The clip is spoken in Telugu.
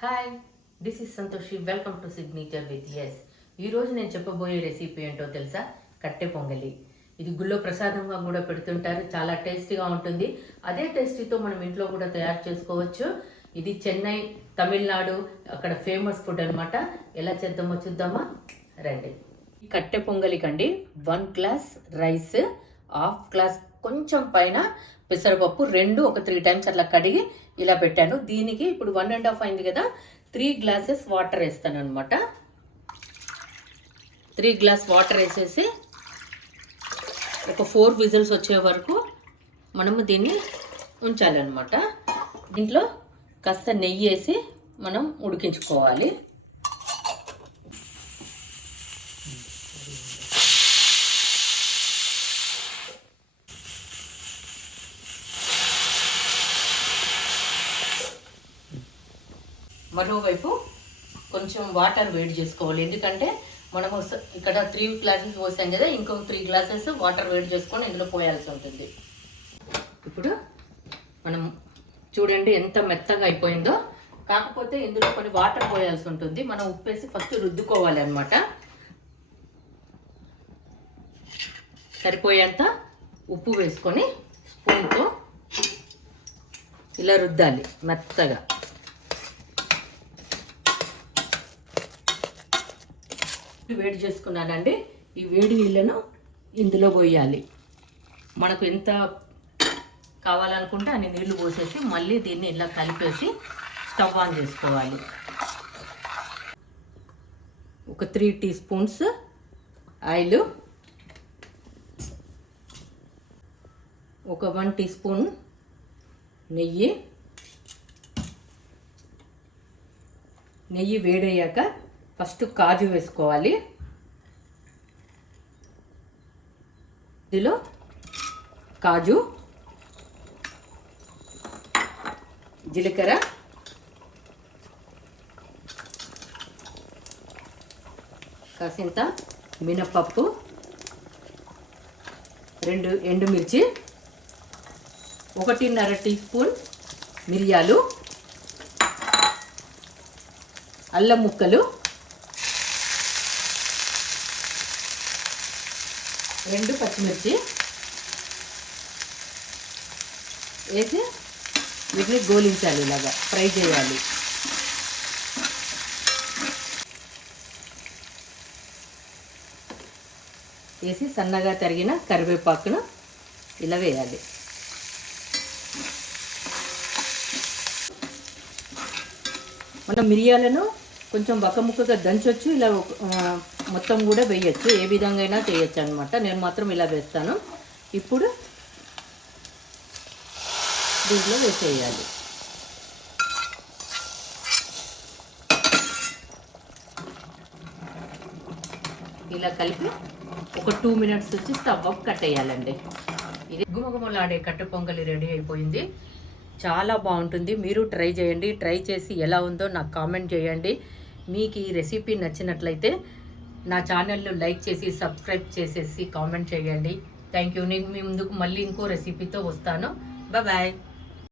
Hi, this is Santoshi. Welcome to signature with S. ఈరోజు నేను చెప్పబోయే రెసిపీ ఏంటో తెలుసా? కట్టె పొంగలి. ఇది గుళ్ళో ప్రసాదంగా కూడా పెడుతుంటారు. చాలా టేస్టీగా ఉంటుంది. అదే టేస్టీతో మనం ఇంట్లో కూడా తయారు చేసుకోవచ్చు. ఇది చెన్నై, తమిళనాడు అక్కడ ఫేమస్ ఫుడ్ అనమాట. ఎలా చేద్దామో చూద్దామా రండి. కట్టె పొంగలికండి 1 గ్లాస్ రైస్, హాఫ్ గ్లాస్ కొంచెం పైన పెసరపప్పు, రెండు ఒక 3 టైమ్స్ అట్లా కడిగి ఇలా పెట్టాను. దీనికి ఇప్పుడు 1.5 అయింది కదా, 3 గ్లాసెస్ వాటర్ వేస్తాను అనమాట. 3 గ్లాస్ వాటర్ వేసేసి ఒక 4 విజిల్స్ వచ్చే వరకు మనము దీన్ని ఉంచాలన్నమాట. దీంట్లో కాస్త నెయ్యి వేసి మనం ఉడికించుకోవాలి. మరోవైపు కొంచెం వాటర్ వేడి చేసుకోవాలి. ఎందుకంటే మనము ఇక్కడ 3 గ్లాసెస్ పోసాం కదా, ఇంకొక 3 గ్లాసెస్ వాటర్ వేడి చేసుకొని ఇందులో పోయాల్సి ఉంటుంది. ఇప్పుడు మనం చూడండి ఎంత మెత్తగా అయిపోయిందో. కాకపోతే ఇందులో కొన్ని వాటర్ పోయాల్సి ఉంటుంది. మనం ఉప్పేసి ఫస్ట్ రుద్దుకోవాలి అన్నమాట. సరిపోయేంత ఉప్పు వేసుకొని స్పూన్తో ఇలా రుద్దాలి మెత్తగా. వేడి చేసుకున్నానండి. ఈ వేడి నీళ్ళను ఇందులో పోయాలి. మనకు ఎంత కావాలనుకుంటే అన్ని నీళ్లు పోసేసి మళ్ళీ దీన్ని ఇలా కలిపేసి స్టవ్ ఆన్ చేసుకోవాలి. ఒక 3 టీ స్పూన్స్ ఆయిల్, ఒక 1 టీ స్పూన్ నెయ్యి వేడయ్యాక ఫస్ట్ కాజు వేసుకోవాలి. ఇందులో కాజు, జీలకర్ర, కాసింత మినపప్పు, 2 ఎండుమిర్చి, 1.5 టీ స్పూన్ మిరియాలు, అల్లం ముక్కలు, 2 పచ్చిమిర్చి వేసి వీటిని గోలించాలి, ఇలాగా ఫ్రై చేయాలి. వేసి సన్నగా తరిగిన కరివేపాకును ఇలా వేయాలి. మనం మిరియాలను కొంచెం బక్కముక్కగా దంచొచ్చు, ఇలా మొత్తం కూడా వేయచ్చు, ఏ విధంగా అయినా చేయొచ్చు అనమాట. నేను మాత్రం ఇలా వేస్తాను. ఇప్పుడు దీంట్లో వేసేయాలి. ఇలా కలిపి ఒక 2 మినిట్స్ వచ్చి స్టవ్ ఆఫ్ కట్టేయాలండి. ఇది గుమగుమలాడే కట్టె పొంగలి రెడీ అయిపోయింది. చాలా బాగుంటుంది. మీరు ట్రై చేయండి. ట్రై చేసి ఎలా ఉందో నాకు కామెంట్ చేయండి. మీకు ఈ రెసిపీ నచ్చినట్లయితే నా ఛానల్ను లైక్ చేసి సబ్స్క్రైబ్ చేసేసి కామెంట్ చేయండి. Thank you. నేను మీ ముందుకు మళ్ళీ ఇంకో రెసిపీతో వస్తాను. బాయ్.